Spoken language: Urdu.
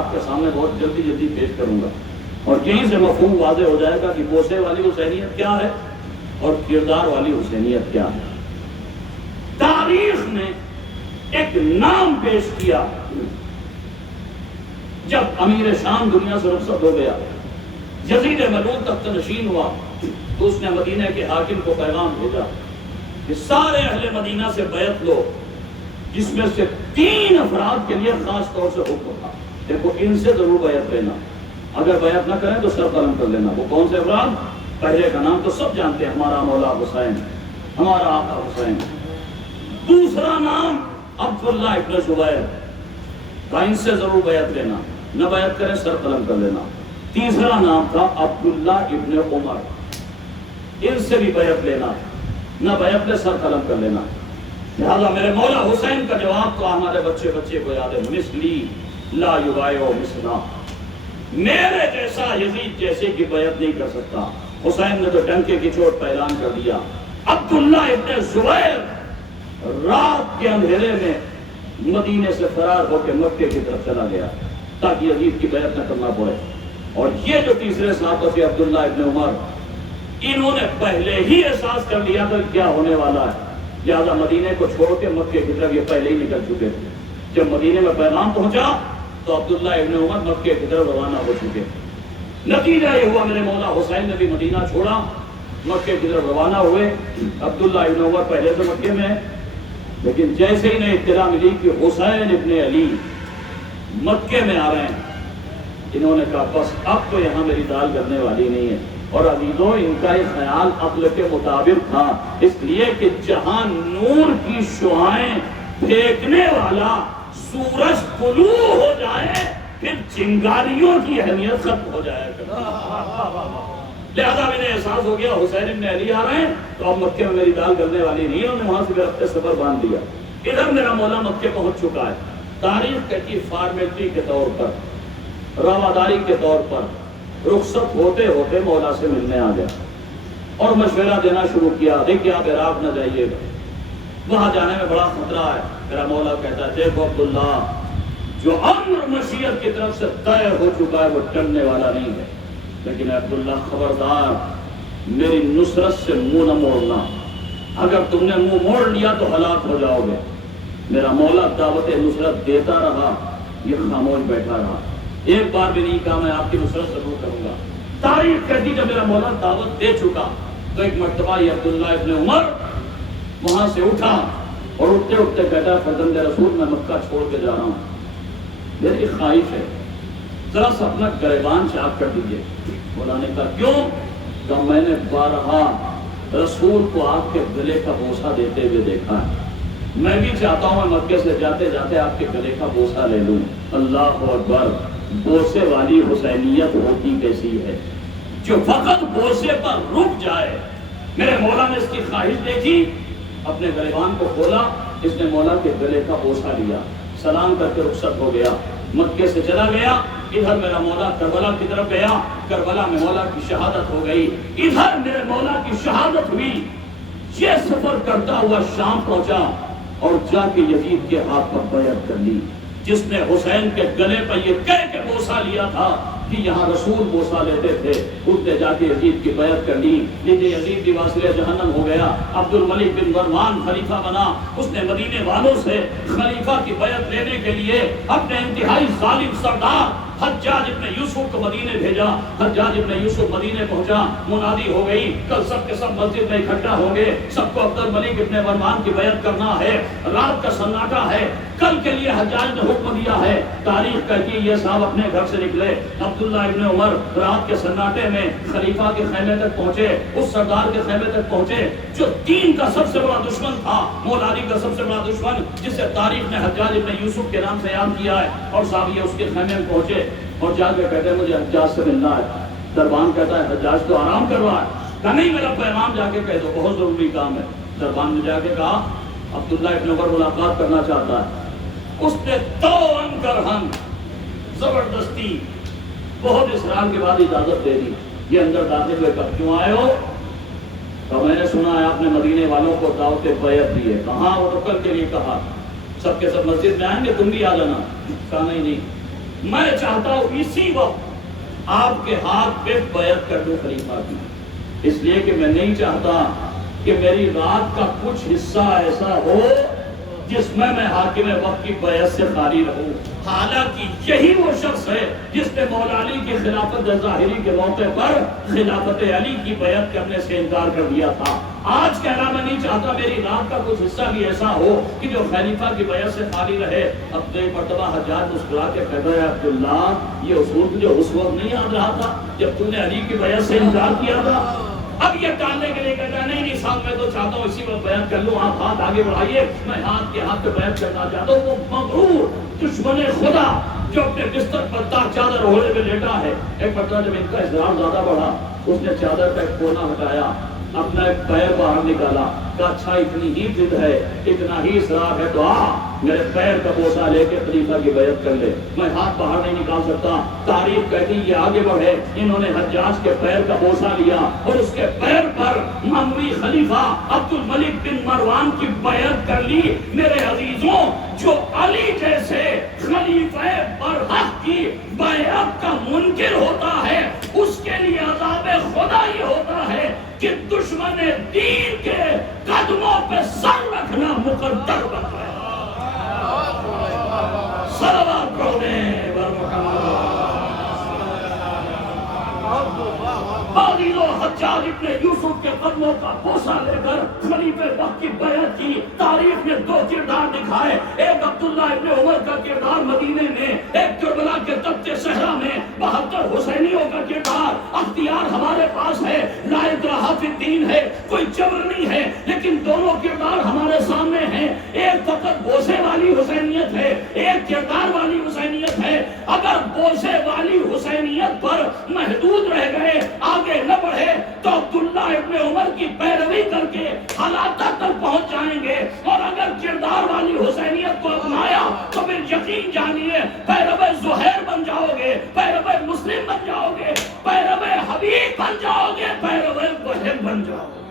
آپ کے سامنے بہت جلدی پیش کروں گا، اور یہیں سے مفہوم واضح ہو جائے گا کہ بوسے والی حسینیت کیا ہے اور کردار والی حسینیت کیا ہے۔ تاریخ نے ایک نام پیش کیا جب امیر شام دنیا سے رخصت ہو گیا، یزید ملعون تخت نشین ہوا، تو اس نے مدینہ کے حاکم کو پیغام بھیجا کہ سارے اہل مدینہ سے بیعت لو، جس میں سے 3 افراد کے لیے خاص طور سے حکم تھا، دیکھو ان سے ضرور بیعت لینا، اگر بیعت نہ کریں تو سر قلم کر لینا۔ وہ کون سے افراد؟ پہلے کا نام تو سب جانتے ہیں، ہمارا مولا حسین، ہمارا آقا حسین۔ دوسرا نام عبداللہ ابن زبیر، ان سے ضرور بیعت لینا، نہ بیعت کریں سر قلم کر لینا۔ تیسرا نام تھا عبداللہ ابن عمر، ان سے بھی بیعت لینا، نہ بیعت لے سر قلم کر لینا۔ لہذا میرے مولا حسین کا جواب تو ہمارے بچے کو یاد ہے، مثلی لا یبایع مثلا، میرے جیسا یزید جیسے کی بیعت نہیں کر سکتا۔ حسین نے تو ڈنکے کی چوٹ پہ اعلان کر دیا۔ عبداللہ ابن زبیر رات کے اندھیرے میں مدینے سے فرار ہو کے مکے کی طرف چلا گیا تاکہ یزید کی بیعت نہ کرنا پڑے۔ اور یہ جو تیسرے صحابہ تھے عبداللہ ابن عمر، انہوں نے پہلے ہی احساس کر لیا تھا کیا ہونے والا ہے، لہذا مدینے کو چھوڑ کے مکے کی طرف یہ پہلے ہی نکل چکے تھے۔ جب مدینے میں پیغام پہنچا تو عبداللہ ابن عمر مکے کی طرف روانہ ہو چکے۔ نتیجہ یہ ہوا میرے مولا حسین نے بھی مدینہ چھوڑا، مکے کی طرف روانہ ہوئے۔ عبداللہ ابن عمر پہلے سے مکے میں، لیکن جیسے ہی انہیں اطلاع ملی کہ حسین ابن علی مکے میں آ رہے ہیں، انہوں نے کہا بس اب تو یہاں میری دال گلنے والی نہیں ہے۔ اور عزیزوں، ان کا یہ خیال عقل کے مطابق تھا، اس لیے کہ جہاں نور کی شعاعیں پھینکنے والا سورج طلوع ہو جائے پھر چنگاریوں کی اہمیت ختم ہو جائے گا۔ لہذا انہیں احساس ہو گیا حسین ابن علی آ رہے ہیں تو اب مکے میں میری دال گلنے والی نہیں ہے، انہوں نے وہاں سے رفتے سفر باندھ دیا۔ ادھر میرا مولا مکے پہنچ چکا ہے۔ تاریخ کہتی فارمیلٹی کے طور پر، رواداری کے طور پر رخصت ہوتے ہوتے مولا سے ملنے آ گیا اور مشورہ دینا شروع کیا، دیکھیں آپ عراق نہ جائیے گا، وہاں جانے میں بڑا خطرہ ہے۔ میرا مولا کہتا ہے دیکھو عبداللہ، جو امر مشیت کی طرف سے طے ہو چکا ہے وہ ٹلنے والا نہیں ہے، لیکن عبداللہ خبردار میری نصرت سے منہ نہ موڑنا، اگر تم نے منہ موڑ لیا تو ہلاک ہو جاؤ گے۔ میرا مولا دعوت نصرت دیتا رہا، یہ خاموش بیٹھا رہا، ایک بار بھی نہیں کہا میں آپ کی نصرت ضرور کروں گا۔ تاریخ کہتی جب میرا مولا دعوت دے چکا تو ایک مرتبہ یہ عبداللہ ابن عمر وہاں سے اٹھا اور اٹھتے اٹھتے کہتا فرزند رسول میں مکہ چھوڑ کے جا رہا ہوں، میری خواہش ہے ذرا سا اپنا گریبان چاک کر دیجئے۔ مولا نے کہا کیوں؟ کہ میں نے بارہا رسول کو آپ کے گلے کا بوسہ دیتے ہوئے دیکھا ہے، میں بھی چاہتا ہوں میں مکے سے جاتے جاتے آپ کے گلے کا بوسہ لے لوں۔ اللہ اکبر، بوسے والی حسینیت ہوتی کیسی ہے جو فقط بوسے پر رک جائے۔ میرے مولا نے اس کی خواہش دیکھی، اپنے گریبان کو کھولا، اس نے مولا کے گلے کا بوسہ لیا، سلام کر کے رخصت ہو گیا، مکے سے چلا گیا۔ ادھر میرا مولا کربلا کی طرف گیا، کربلا میں مولا کی شہادت ہو گئی، ادھر میرے مولا کی شہادت ہوئی۔ یہ سفر کرتا ہوا شام پہنچا اور جا کے یزید کے ہاتھ پر بیعت کر لی، جس نے حسین کے گلے پر یہ کہہ کے بوسہ لیا تھا کہ یہاں رسول بوسہ لیتے تھے، اس نے جا کے یزید کی بیعت کر لی۔ لیکن یزید بھی واصل جہنم ہو گیا، عبد الملک بن مروان خلیفہ بنا، اس نے مدینے والوں سے خلیفہ کی بیعت لینے کے لیے اپنے انتہائی ظالم سردار حجاج ابن یوسف کو مدینے بھیجا۔ حجاج ابن یوسف مدینے پہنچا، منادی ہو گئی کل سب کے سب مسجد میں اکٹھا ہوں گے، سب کو عبد الملک ابن مروان کی بیعت کرنا ہے۔ رات کا سناٹا ہے، کل کے لیے حجاج نے حکم دیا ہے۔ تاریخ کہتی ہے یہ صاحب اپنے گھر سے نکلے، عبداللہ ابن عمر رات کے سناٹے میں خلیفہ کے خیمے تک پہنچے، اس سردار کے خیمے تک پہنچے جو دین کا سب سے بڑا دشمن تھا، مولا علی کا سب سے بڑا دشمن، جسے تاریخ نے حجاج ابن یوسف کے نام سے یاد کیا ہے۔ اور صاحب یہ اس کے خیمے میں پہنچے اور جا کے کہتے ہیں مجھے حجاج سے ملنا ہے۔ دربان کہتا ہے حجاج تو آرام کر رہا ہے، کہا نہیں میرا پیغام جا کے کہہ دو، بہت ضروری کام ہے۔ دربان نے جا کے کہا عبداللہ ابن عمر ملاقات کرنا چاہتا ہے۔ اس نے توأم کرہن زبردستی بہت اصرار کے بعد اجازت دے دی۔ یہ اندر داخل ہوئے، کب کیوں آئے ہو؟ تو میں نے سنا ہے آپ نے مدینے والوں کو دعوت بیعت دی ہے۔ کہاں؟ وہ تو کل کے لیے کہا، سب کے سب مسجد میں آئیں گے، تم بھی آ جانا۔ کہا نہیں، میں چاہتا ہوں اسی وقت آپ کے ہاتھ پہ بیعت کر دوں خلیفہ کی، اس لیے کہ میں نہیں چاہتا کہ میری رات کا کچھ حصہ ایسا ہو جس میں حاکم وقت کی بیعت سے خالی رہوں۔ حالانکہ یہی وہ شخص ہے جس نے مولا علی کی خلافت ظاہری کے موقع پر خلافت علی کی بیعت کرنے سے انکار کر دیا تھا۔ آج کہنا میں نہیں چاہتا میری رات کا کچھ حصہ بھی ایسا ہو کہ جو خلیفہ کی بیعت سے خالی رہے۔ اب تو ایک مرتبہ حجاج مسکرا کے کہتا ہے عبداللہ یہ اصول تجھے اس وقت نہیں یاد رہا تھا جب تو نے علی کی بیعت سے انکار کیا تھا؟ اب یہ ٹالنے کے لیے کہتا ہے نہیں صاحب میں تو چاہتا ہوں اسی وقت بیعت کر لوں، آپ ہاتھ آگے بڑھائیے، میں ہاتھ کے ہاتھ پہ بیعت کرنا چاہتا ہوں۔ وہ مغرور دشمن خدا جو اپنے بستر پر چادر اوڑھے میں لیٹا ہے، ایک مرتبہ جب ان کا اضطراب زیادہ بڑھا اس نے چادر کا ایک کونا ہٹایا، اپنا ایک پیر باہر نکالا، کہا اچھا اتنی ہی ضد ہے، اتنا ہی اصرار ہے تو آ میرے پیر کا بوسہ لے کے خلیفہ کی بیعت کر لے، میں ہاتھ باہر نہیں نکال سکتا۔ تاریخ کہتی یہ آگے بڑھے، انہوں نے حجاج کے پیر کا بوسہ لیا اور اس کے پیر پر اموی خلیفہ عبد الملک بن مروان کی بیعت کر لی۔ میرے عزیزوں، جو علی جیسے خلیفہ برحق کی بیعت کا منکر ہوتا ہے اس کے لیے عذاب خدا یہ ہوتا ہے کہ دشمن دین کے قدموں پہ سر رکھنا مقدر بنا ہے۔ صلوات پڑھنے بر محمد۔ عزیزو، حجاج ابن یوسف کے قدموں کا بوسہ لے کر خلیفہ وقت کی بیعت کی۔ تاریخ نے دو کردار دکھائے، ایک عبداللہ ابن عمر کا کردار مدینے میں، ایک کربلا کے تپتے صحرا میں 72 حسینیوں کا کردار۔ اختیار ہمارے پاس ہے، لا اکراہ فی الدین ہے، کوئی جبر نہیں ہے، لیکن دونوں کردار ہمارے سامنے ہیں۔ ایک فقط بوسے والی حسینیت ہے، ایک کردار والی حسینیت ہے۔ اگر بوسے والی حسینیت پر محدود رہ گئے، آگے نہ بڑھے تو عبداللہ ابن عمر کی پیروی کر کے ہلاکت تک پہنچ جائیں گے، اور اگر کردار والی حسینیت کو اپنایا تو پھر یقین جانیے پیرو زہیر بن جاؤ گے، پیرو مسلم بن جاؤ گے، پیرو حبیب بن جاؤ گے، پیرو وحید بن جاؤ گے۔